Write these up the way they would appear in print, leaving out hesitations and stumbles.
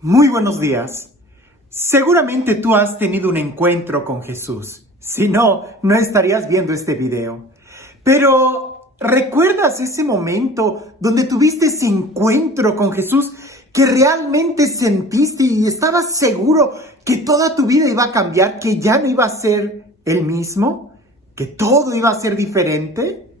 Muy buenos días. Seguramente tú has tenido un encuentro con Jesús. Si no, no estarías viendo este video. Pero, ¿recuerdas ese momento donde tuviste ese encuentro con Jesús que realmente sentiste y estabas seguro que toda tu vida iba a cambiar, que ya no iba a ser el mismo, que todo iba a ser diferente?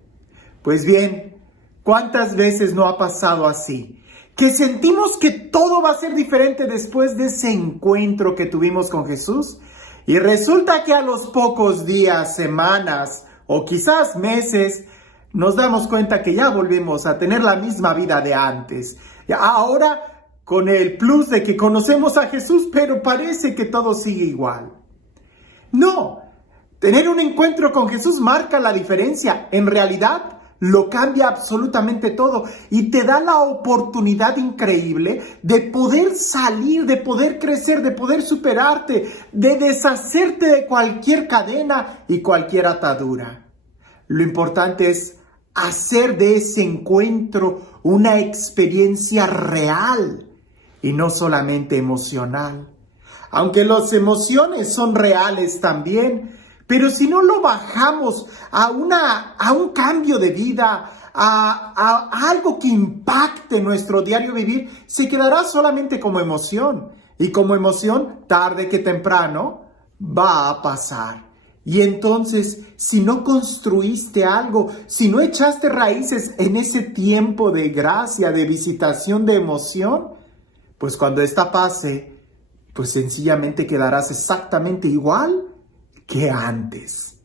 Pues bien, ¿cuántas veces no ha pasado así? Que sentimos que todo va a ser diferente después de ese encuentro que tuvimos con Jesús. Y resulta que a los pocos días, semanas o quizás meses, nos damos cuenta que ya volvemos a tener la misma vida de antes. Ahora con el plus de que conocemos a Jesús, pero parece que todo sigue igual. No, tener un encuentro con Jesús marca la diferencia. En realidad, lo cambia absolutamente todo y te da la oportunidad increíble de poder salir, de poder crecer, de poder superarte, de deshacerte de cualquier cadena y cualquier atadura. Lo importante es hacer de ese encuentro una experiencia real y no solamente emocional. Aunque las emociones son reales también, pero si no lo bajamos a un cambio de vida, a algo que impacte nuestro diario vivir, se quedará solamente como emoción. Y como emoción, tarde que temprano, va a pasar. Y entonces, si no construiste algo, si no echaste raíces en ese tiempo de gracia, de visitación, de emoción, pues cuando esta pase, pues sencillamente quedarás exactamente igual que antes.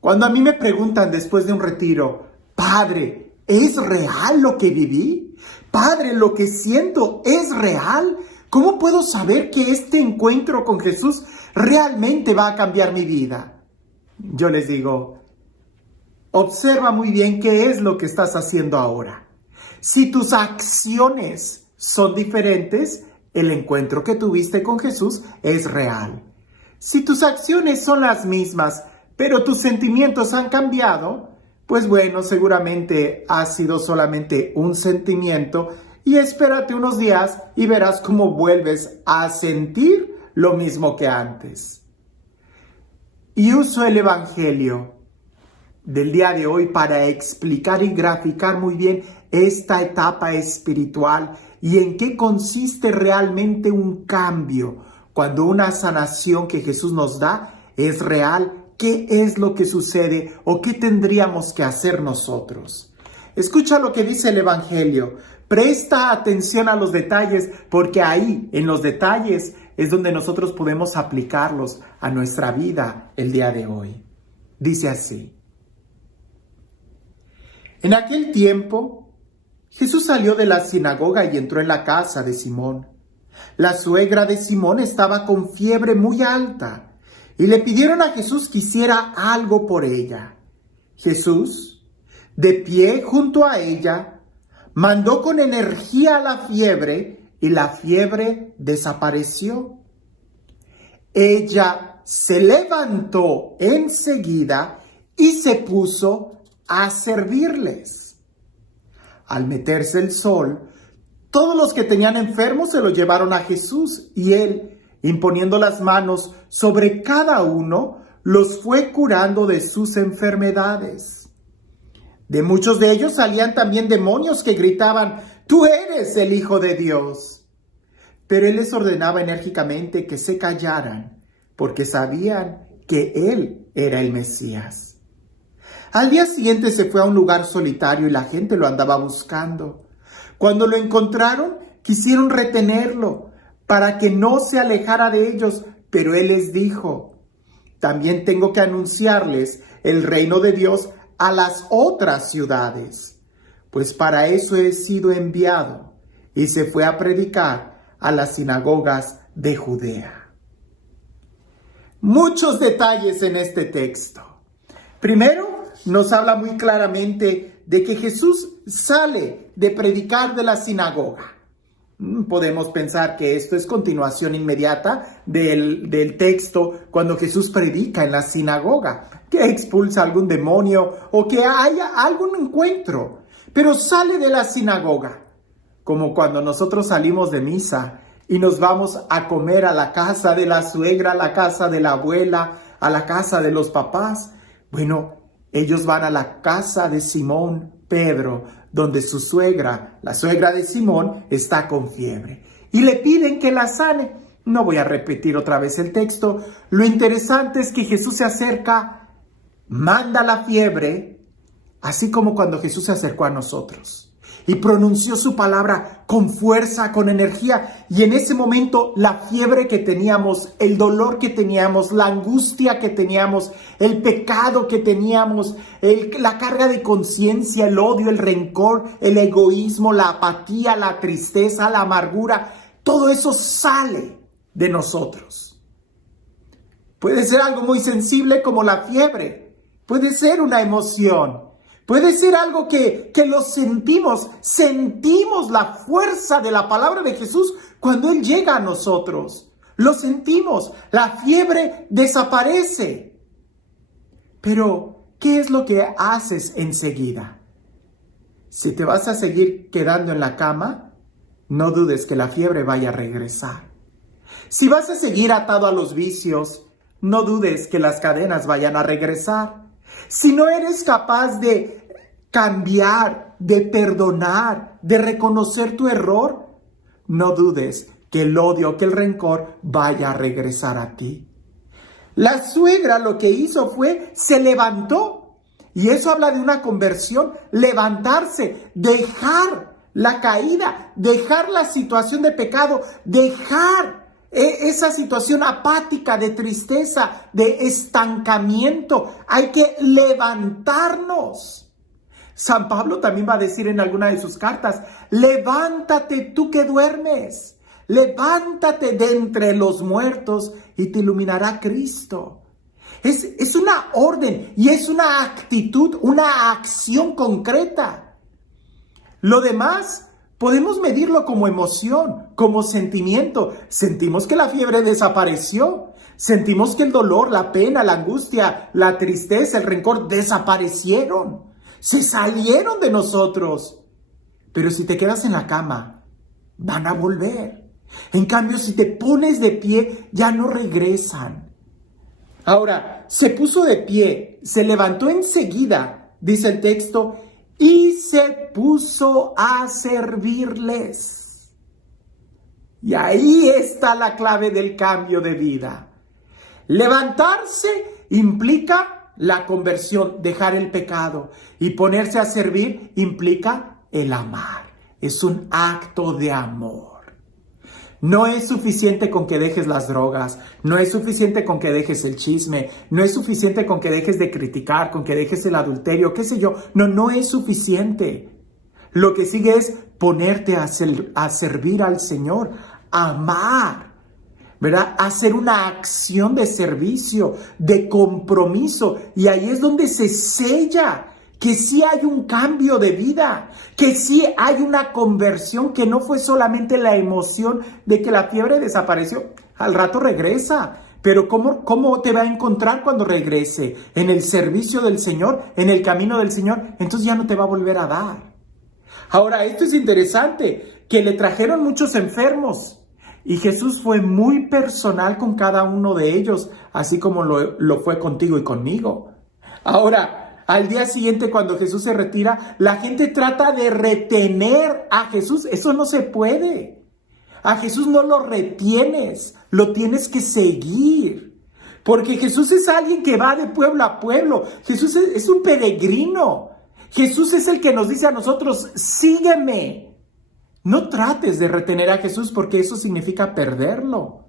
Cuando a mí me preguntan después de un retiro, Padre, ¿es real lo que viví? Padre, ¿lo que siento es real? ¿Cómo puedo saber que este encuentro con Jesús realmente va a cambiar mi vida? Yo les digo, observa muy bien qué es lo que estás haciendo ahora. Si tus acciones son diferentes, el encuentro que tuviste con Jesús es real. Si tus acciones son las mismas, pero tus sentimientos han cambiado, pues bueno, seguramente ha sido solamente un sentimiento y espérate unos días y verás cómo vuelves a sentir lo mismo que antes. Y uso el Evangelio del día de hoy para explicar y graficar muy bien esta etapa espiritual y en qué consiste realmente un cambio. Cuando una sanación que Jesús nos da es real, ¿qué es lo que sucede o qué tendríamos que hacer nosotros? Escucha lo que dice el Evangelio. Presta atención a los detalles, porque ahí, en los detalles, es donde nosotros podemos aplicarlos a nuestra vida el día de hoy. Dice así. En aquel tiempo, Jesús salió de la sinagoga y entró en la casa de Simón. La suegra de Simón estaba con fiebre muy alta y le pidieron a Jesús que hiciera algo por ella. Jesús, de pie junto a ella, mandó con energía a la fiebre y la fiebre desapareció. Ella se levantó enseguida y se puso a servirles. Al meterse el sol, todos los que tenían enfermos se los llevaron a Jesús y él, imponiendo las manos sobre cada uno, los fue curando de sus enfermedades. De muchos de ellos salían también demonios que gritaban, «Tú eres el Hijo de Dios». Pero él les ordenaba enérgicamente que se callaran, porque sabían que él era el Mesías. Al día siguiente se fue a un lugar solitario y la gente lo andaba buscando. Cuando lo encontraron, quisieron retenerlo para que no se alejara de ellos, pero él les dijo, también tengo que anunciarles el reino de Dios a las otras ciudades, pues para eso he sido enviado, y se fue a predicar a las sinagogas de Judea. Muchos detalles en este texto. Primero, nos habla muy claramente de que Jesús sale de predicar de la sinagoga. Podemos pensar que esto es continuación inmediata del texto cuando Jesús predica en la sinagoga, que expulsa algún demonio o que haya algún encuentro, pero sale de la sinagoga. como cuando nosotros salimos de misa y nos vamos a comer a la casa de la suegra, a la casa de la abuela, a la casa de los papás. Bueno, ellos van a la casa de Simón Pedro, donde su suegra, la suegra de Simón, está con fiebre. Y le piden que la sane. No voy a repetir otra vez el texto. Lo interesante es que Jesús se acerca, manda la fiebre, así como cuando Jesús se acercó a nosotros y pronunció su palabra con fuerza, con energía. Y en ese momento la fiebre que teníamos, el dolor que teníamos, la angustia que teníamos, el pecado que teníamos, la carga de conciencia, el odio, el rencor, el egoísmo, la apatía, la tristeza, la amargura, todo eso sale de nosotros. Puede ser algo muy sensible como la fiebre, puede ser una emoción. Puede ser algo que lo sentimos la fuerza de la palabra de Jesús cuando Él llega a nosotros. Lo sentimos, la fiebre desaparece. Pero, ¿qué es lo que haces enseguida? Si te vas a seguir quedando en la cama, no dudes que la fiebre vaya a regresar. Si vas a seguir atado a los vicios, no dudes que las cadenas vayan a regresar. Si no eres capaz de cambiar, de perdonar, de reconocer tu error, no dudes que el odio, que el rencor vaya a regresar a ti. La suegra lo que hizo fue, se levantó. Y eso habla de una conversión, levantarse, dejar la caída, dejar la situación de pecado, dejar esa situación apática, de tristeza, de estancamiento. Hay que levantarnos. San Pablo también va a decir en alguna de sus cartas, levántate tú que duermes, levántate de entre los muertos y te iluminará Cristo. Es una orden y es una actitud, una acción concreta. Lo demás podemos medirlo como emoción, como sentimiento. Sentimos que la fiebre desapareció. Sentimos que el dolor, la pena, la angustia, la tristeza, el rencor desaparecieron. Se salieron de nosotros. Pero si te quedas en la cama, van a volver. En cambio, si te pones de pie, ya no regresan. Ahora, se puso de pie, se levantó enseguida, dice el texto, y se puso a servirles. Y ahí está la clave del cambio de vida. Levantarse implica la conversión, dejar el pecado, y ponerse a servir implica el amar. Es un acto de amor. No es suficiente con que dejes las drogas, no es suficiente con que dejes el chisme, no es suficiente con que dejes de criticar, con que dejes el adulterio, qué sé yo. No es suficiente. Lo que sigue es ponerte a servir al Señor, amar, ¿verdad? Hacer una acción de servicio, de compromiso, y ahí es donde se sella que sí hay un cambio de vida, que sí hay una conversión, que no fue solamente la emoción de que la fiebre desapareció. Al rato regresa, pero ¿cómo te va a encontrar cuando regrese? En el servicio del Señor, en el camino del Señor, entonces ya no te va a volver a dar. Ahora, esto es interesante, que le trajeron muchos enfermos, y Jesús fue muy personal con cada uno de ellos, así como lo fue contigo y conmigo. Ahora, al día siguiente, cuando Jesús se retira, la gente trata de retener a Jesús. Eso no se puede. A Jesús no lo retienes, lo tienes que seguir. Porque Jesús es alguien que va de pueblo a pueblo. Jesús es un peregrino. Jesús es el que nos dice a nosotros, sígueme. No trates de retener a Jesús porque eso significa perderlo.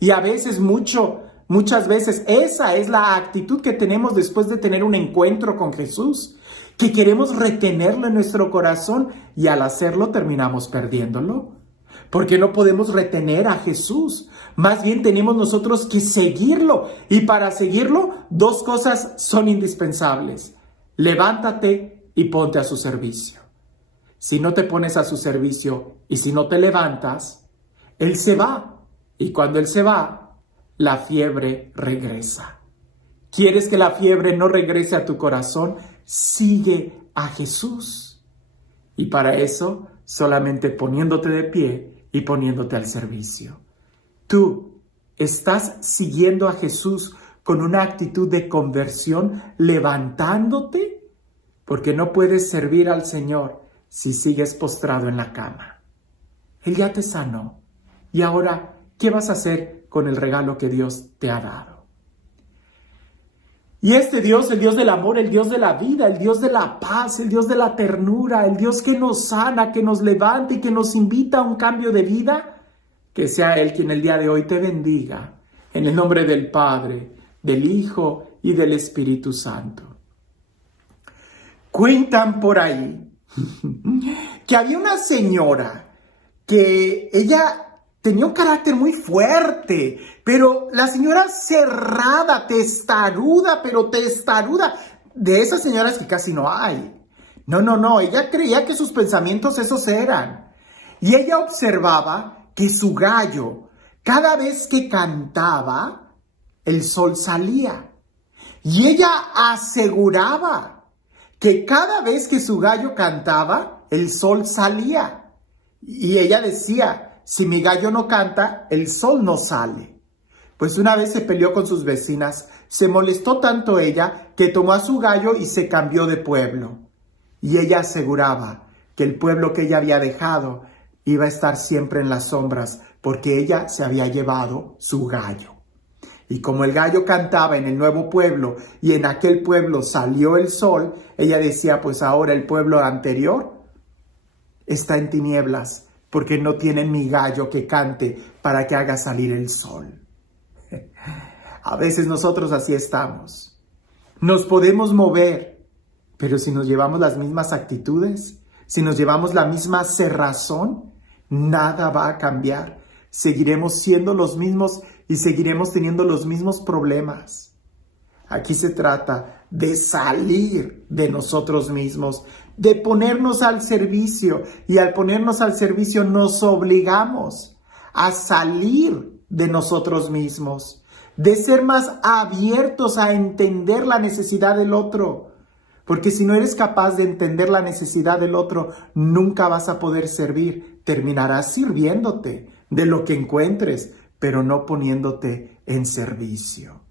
Y a veces muchas veces esa es la actitud que tenemos después de tener un encuentro con Jesús, que queremos retenerlo en nuestro corazón y al hacerlo terminamos perdiéndolo. Porque no podemos retener a Jesús, más bien tenemos nosotros que seguirlo, y para seguirlo 2 cosas son indispensables: levántate y ponte a su servicio. Si no te pones a su servicio y si no te levantas, Él se va, y cuando Él se va, la fiebre regresa. ¿Quieres que la fiebre no regrese a tu corazón? Sigue a Jesús. Y para eso solamente poniéndote de pie y poniéndote al servicio. Tú estás siguiendo a Jesús con una actitud de conversión, levantándote, porque no puedes servir al Señor si sigues postrado en la cama. Él ya te sanó. Y ahora, ¿qué vas a hacer con el regalo que Dios te ha dado? Y este Dios, el Dios del amor, el Dios de la vida, el Dios de la paz, el Dios de la ternura, el Dios que nos sana, que nos levanta y que nos invita a un cambio de vida, que sea Él quien el día de hoy te bendiga. En el nombre del Padre, del Hijo y del Espíritu Santo. Cuentan por ahí que había una señora que ella tenía un carácter muy fuerte, pero la señora cerrada, testaruda, de esas señoras que casi no hay. No, ella creía que sus pensamientos esos eran. Y ella observaba que su gallo, cada vez que cantaba, el sol salía. Y ella aseguraba que cada vez que su gallo cantaba, el sol salía. Y ella decía, si mi gallo no canta, el sol no sale. Pues una vez se peleó con sus vecinas, se molestó tanto ella que tomó a su gallo y se cambió de pueblo. Y ella aseguraba que el pueblo que ella había dejado iba a estar siempre en las sombras porque ella se había llevado su gallo. Y como el gallo cantaba en el nuevo pueblo y en aquel pueblo salió el sol, ella decía, pues ahora el pueblo anterior está en tinieblas porque no tienen mi gallo que cante para que haga salir el sol. A veces nosotros así estamos. Nos podemos mover, pero si nos llevamos las mismas actitudes, si nos llevamos la misma cerrazón, nada va a cambiar. Seguiremos siendo los mismos y seguiremos teniendo los mismos problemas. Aquí se trata de salir de nosotros mismos, de ponernos al servicio. Y al ponernos al servicio nos obligamos a salir de nosotros mismos, de ser más abiertos a entender la necesidad del otro. Porque si no eres capaz de entender la necesidad del otro, nunca vas a poder servir. Terminarás sirviéndote de lo que encuentres, pero no poniéndote en servicio.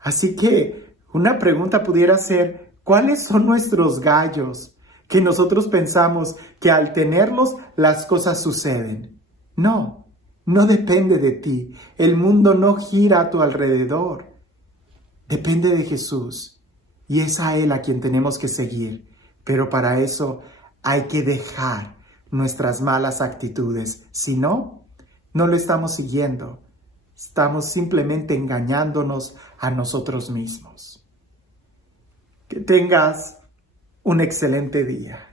Así que una pregunta pudiera ser, ¿cuáles son nuestros gallos que nosotros pensamos que al tenerlos las cosas suceden? No depende de ti. El mundo no gira a tu alrededor. Depende de Jesús. Y es a Él a quien tenemos que seguir. Pero para eso hay que dejar nuestras malas actitudes. Si no, no lo estamos siguiendo. Estamos simplemente engañándonos a nosotros mismos. Que tengas un excelente día.